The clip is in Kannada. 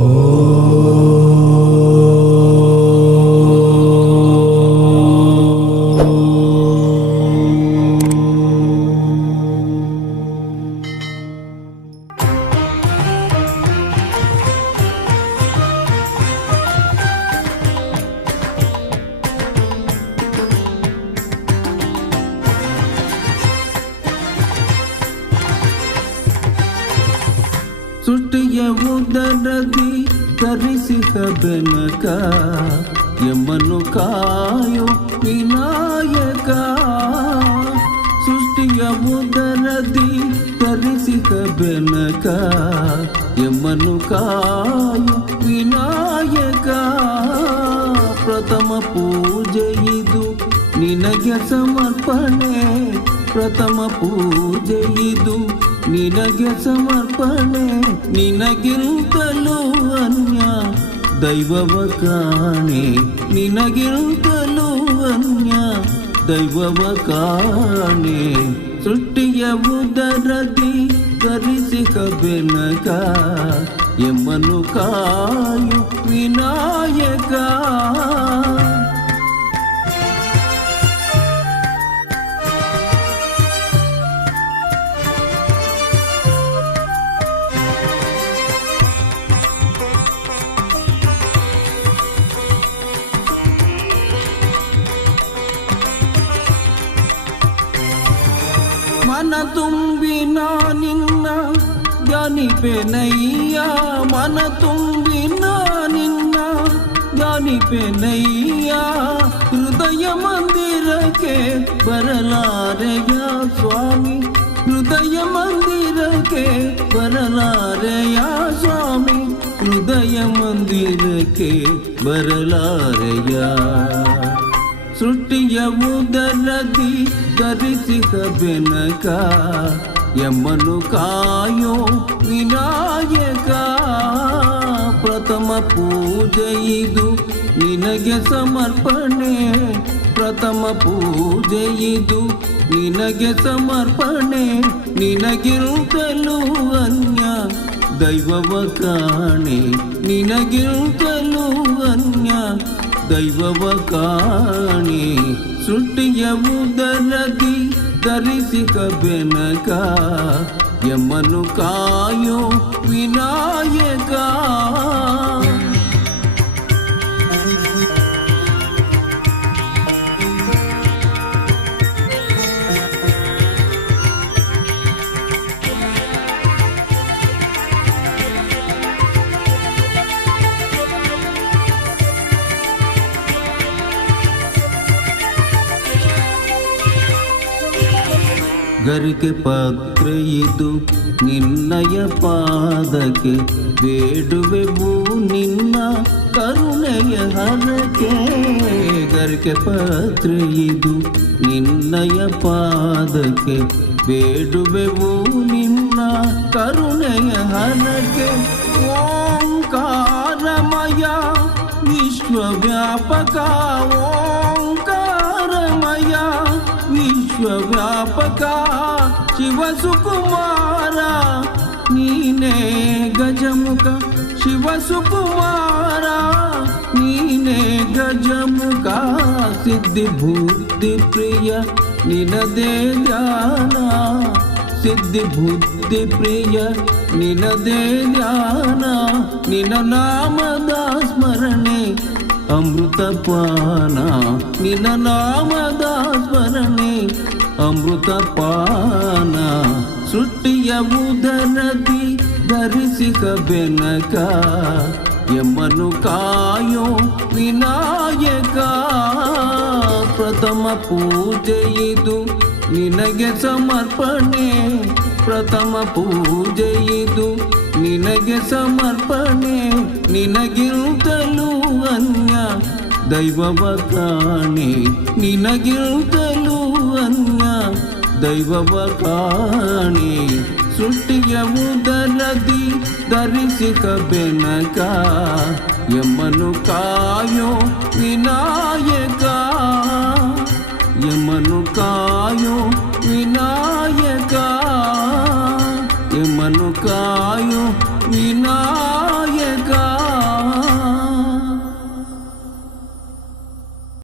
ಸೃಷ್ಟಿಯ ಉದರದಿ ಧರಿಸಿದ ಬೆನಕ ಯಮನು ಕಾಯೋ ವಿನಾಯಕ. ಸೃಷ್ಟಿಯ ಉದರದಿ ಧರಿಸಿದ ಬೆನಕ ಯಮನು ಕಾಯೋ ವಿನಾಯಕ. ಪ್ರಥಮ ಪೂಜೆ ಇದು ನಿನಗೆ ಸಮರ್ಪಣೆ, ಪ್ರಥಮ ಪೂಜೆ ಇದು ನಿನಗೆ ಸಮರ್ಪಣೆ. ನಿನಗಿಂತಲೂ ಅನ್ಯ ದೈವವ ಕಾಣೆ, ನಿನಗಿಂತಲೂ ಅನ್ಯ ದೈವವ ಕಾಣೆ. ಸೃಷ್ಟಿಯ ಉದರದಿ ಧರಿಸಿದ ಬೆನಕ ಯಮನು ಕಾಯು ವಿನಾಯಕ. ಮನ ತುಂಬಿ ನಿನ್ನ ಧ್ಯಾನಿಪೆನಯ್ಯ, ಮನ ತುಂಬಿ ನಿನ್ನ ಧ್ಯಾನಿಪೆನಯ್ಯ. ಹೃದಯ ಮಂದಿರಕ್ಕೆ ಬರಲಾರೆಯ ಸ್ವಾಮಿ, ಹೃದಯ ಮಂದಿರಕ್ಕೆ ಬರಲಾರೆಯ ಸ್ವಾಮಿ, ಹೃದಯ ಮಂದಿರಕ್ಕೆ ಬರಲಾರೆಯ. ಸೃಷ್ಟಿಯ ಉದರದಿ ಧರಿಸಿದ ಬೆನಕ ಯಮನು ಕಾಯೋ ವಿನಾಯಕ. ಪ್ರಥಮ ಪೂಜೆ ಇದು ನಿನಗೆ ಸಮರ್ಪಣೆ, ಪ್ರಥಮ ಪೂಜೆ ಇದು ನಿನಗೆ ಸಮರ್ಪಣೆ. ನಿನಗಿಂತಲೂ ಅನ್ಯ ದೈವವ ಕಾಣೆ, ನಿನಗಿಂತಲೂ ಅನ್ಯ ದೈವವ ಕಾಣೆ. ಸೃಷ್ಟಿಯ ಉದರದಿ ಧರಿಸಿದ ಬೆನಕ ಯಮನು ಕಾಯೋ ವಿನಾಯಕ. ಗರಿಕೆ ಪಾತ್ರೆ ಇದು ನಿನ್ನಯ ಪಾದಕ್ಕೆ, ಬೇಡುವೆವು ನಿನ್ನ ಕರುಣೆಯ ಹರಕೆ. ಗರಿಕೆ ಪಾತ್ರೆ ಇದು ನಿನ್ನಯ ಪಾದಕ್ಕೆ, ಬೇಡುವೆವು ನಿನ್ನ ಕರುಣೆಯ ಹರಕೆ. ಓಂಕಾರಮಯ ವಿಶ್ವವ್ಯಾಪಕ, ಓಂಕಾರಮಯ ವಿಶ್ವವ್ಯಾಪಕ. ಶಿವಸುಕುಮಾರ ನೀನೇ ಗಜಮುಖ, ಶಿವಸುಕುಮಾರ ನೀನೇ ಗಜಮುಖ. ಸಿದ್ಧಿ ಬುದ್ಧಿ ಪ್ರಿಯ ನಿನದೇ ಧ್ಯಾನ, ಸಿದ್ಧಿ ಬುದ್ಧಿ ಪ್ರಿಯ ನಿನದೇ ಧ್ಯಾನ. ನಿನ್ನ ನಾಮದ ಸ್ಮರಣೆ ಅಮೃತ ಪಾನ, ನಿನ್ನ ನಾಮದ ಸ್ಮರಣೆ ಅಮೃತ ಪಾನ. ಸೃಷ್ಟಿಯ ಉದರದಿ ಧರಿಸಿದ ಬೆನಕ ಯಮನು ಕಾಯೋ ವಿನಾಯಕ. ಪ್ರಥಮ ಪೂಜೆ ಇದು ನಿನಗೆ ಸಮರ್ಪಣೆ, ಪ್ರಥಮ ಪೂಜೆ ಇದು ನಿನಗೆ ಸಮರ್ಪಣೆ. ನಿನಗಿಂತಲೂ ಅನ್ಯ ದೈವವ ಕಾಣೆ, ನಿನಗಿಂತಲೂ ಅನ್ಯ ದೈವವ ಕಾಣೆ. ಸೃಷ್ಟಿಯ ಉದರದಿ ಧರಿಸಿದ ಬೆನಕ ಯಮನು ಕಾಯೋ ವಿನಾಯಕ, ಯಮನು ಕಾಯೋ ವಿನಾಯಕ, ಯಮನು ಕಾಯೋ ವಿನಾಯಕ.